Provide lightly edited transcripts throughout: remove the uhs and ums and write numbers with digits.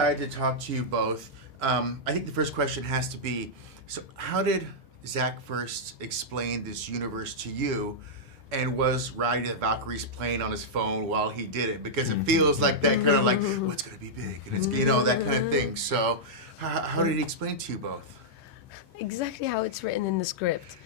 decided to talk to you both, I think the first question has to be, so how did Zach first explain this universe to you? And was Ride of the Valkyries playing on his phone while he did it? Because it feels like that kind of like, oh, it's going to be big. And it's, that kind of thing. So how did he explain to you both? Exactly how it's written in the script.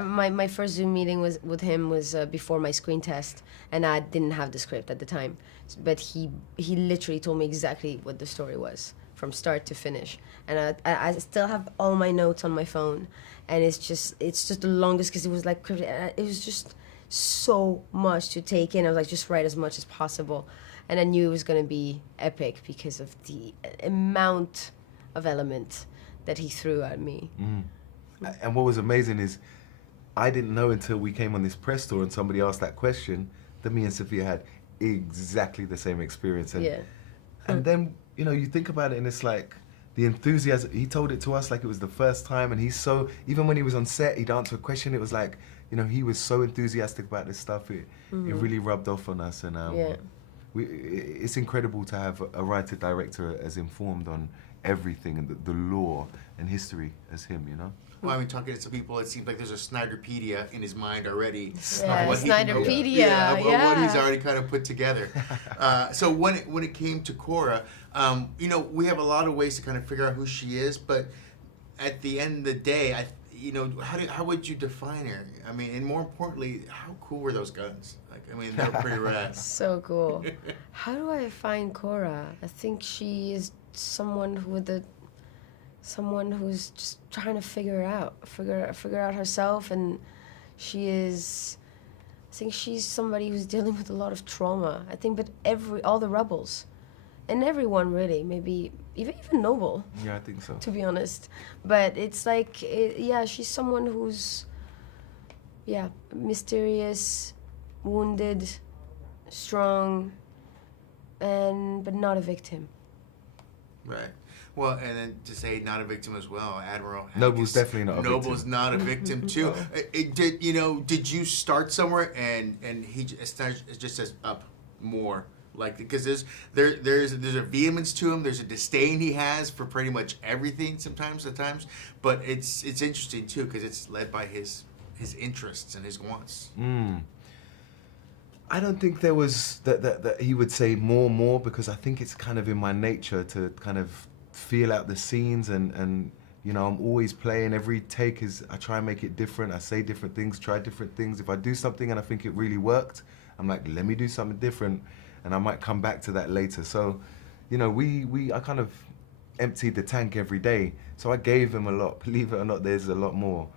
My first Zoom meeting with him was before my screen test, and I didn't have the script at the time. But he literally told me exactly what the story was from start to finish. And I still have all my notes on my phone. And it's just the longest, because it was like, it was just so much to take in. I was like, just write as much as possible. And I knew it was going to be epic because of the amount of element that he threw at me. And what was amazing is I didn't know until we came on this press tour and somebody asked that question that me and Sofia had exactly the same experience. And then, you think about it and it's like the enthusiasm. He told it to us like it was the first time, and he's so, even when he was on set, he'd answer a question, it was like, he was so enthusiastic about this stuff. It really rubbed off on us, and it's incredible to have a writer-director as informed on everything and the lore and history as him, Well, I mean, talking to some people, it seems like there's a Snyderpedia in his mind already. Yeah, Snyderpedia, what he's already kind of put together. So when it came to Cora, we have a lot of ways to kind of figure out who she is, but at the end of the day, how would you define her? I mean, and more importantly, how cool were those guns? They're pretty rad. So cool. How do I find Cora? I think she is someone who's just trying to figure out herself, and I think she's somebody who's dealing with a lot of trauma. I think, but all the rebels, and everyone really, maybe even Noble. Yeah, I think so. To be honest, but it's like, she's someone who's, mysterious, wounded, strong, but not a victim. Right. Well, and then to say not a victim as well, Admiral. Noble's definitely not a victim. Noble's not a victim too. Did you start somewhere and he just says up more? Like, because there's a vehemence to him, there's a disdain he has for pretty much everything sometimes at times, but it's interesting too because it's led by his interests and his wants. I don't think there was that he would say more because I think it's kind of in my nature to kind of feel out the scenes and I'm always playing. Every take I try and make it different. I say different things, try different things. If I do something and I think it really worked, I'm like, let me do something different, and I might come back to that later. So, I kind of emptied the tank every day. So I gave him a lot. Believe it or not, there's a lot more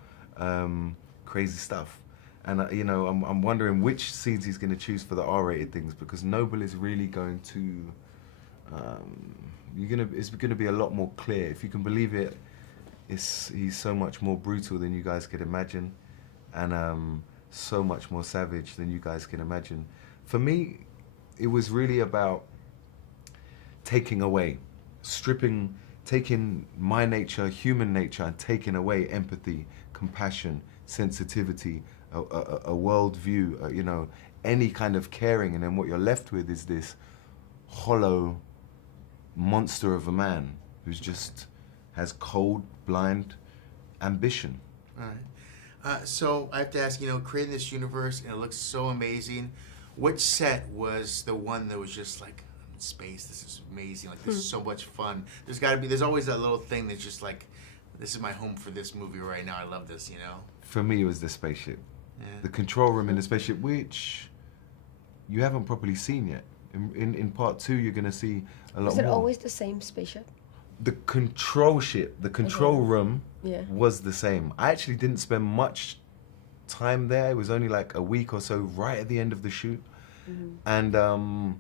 crazy stuff. And I'm wondering which scenes he's going to choose for the R-rated things, because Noble is really going to, it's going to be a lot more clear. If you can believe it, he's so much more brutal than you guys could imagine, and so much more savage than you guys can imagine. For me, it was really about taking away, taking my nature, human nature, and taking away empathy, compassion, sensitivity, a world view, any kind of caring, and then what you're left with is this hollow monster of a man who's just has cold, blind ambition. All right. So I have to ask, creating this universe, and it looks so amazing. Which set was the one that was just like, space, this is amazing, like this is so much fun? There's always that little thing that's just like, this is my home for this movie right now, I love this, For me, it was the spaceship. Yeah. The control room in the spaceship, which you haven't properly seen yet. In part 2, you're going to see a lot more. Is it always the same spaceship? The control ship, the control room was the same. I actually didn't spend much time there. It was only like a week or so right at the end of the shoot. And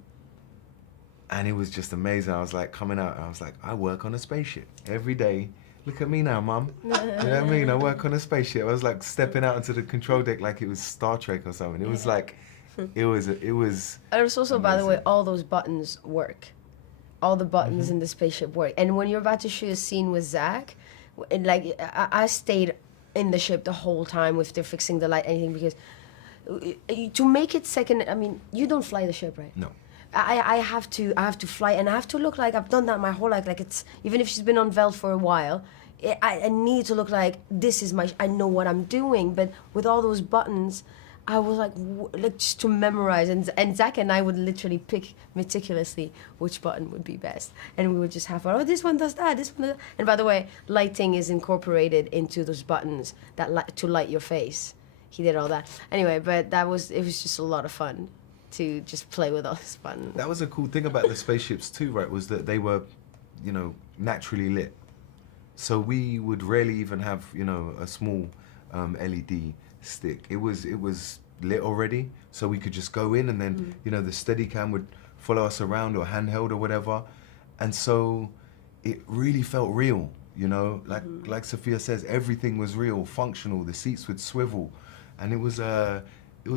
it was just amazing. I was like coming out, I was like, I work on a spaceship every day. Look at me now, Mum. You know what I mean? I work on a spaceship. I was like stepping out into the control deck like it was Star Trek or something. It was like, it was. And it was also, amazing. By the way, all those buttons work. All the buttons in the spaceship work. And when you're about to shoot a scene with Zach, I stayed in the ship the whole time if they're fixing the light, anything, because to make it second, I mean, you don't fly the ship, right? No. I have to fly, and I have to look like I've done that my whole life. Like, it's, even if she's been unveiled for a while, I need to look like this is I know what I'm doing. But with all those buttons, I was like just to memorize, and Zach and I would literally pick meticulously which button would be best, and we would just have fun. Oh, this one does that. This one does that. And by the way, lighting is incorporated into those buttons that to light your face. He did all that anyway, but it was just a lot of fun to just play with all this buttons. That was a cool thing about the spaceships too, right? Was that they were, naturally lit. So we would rarely even have, a small LED stick. It was lit already, so we could just go in, and then the Steadicam would follow us around, or handheld or whatever, and so it really felt real. Like Sofia says, everything was real, functional. The seats would swivel, and it was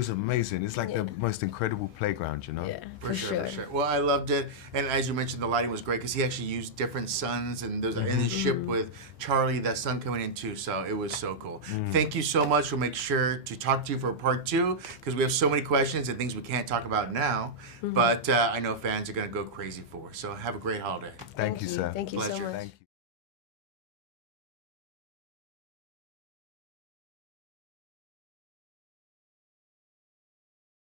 amazing. It's like the most incredible playground, Yeah, For sure. Well, I loved it, and as you mentioned, the lighting was great because he actually used different suns, and there's in the ship with Charlie, that sun coming in too. So it was so cool. Thank you so much. We'll make sure to talk to you for part 2 because we have so many questions and things we can't talk about now, but I know fans are going to go crazy for. So have a great holiday. Thank you, sir. Thank you so Pleasure. much. Thank you.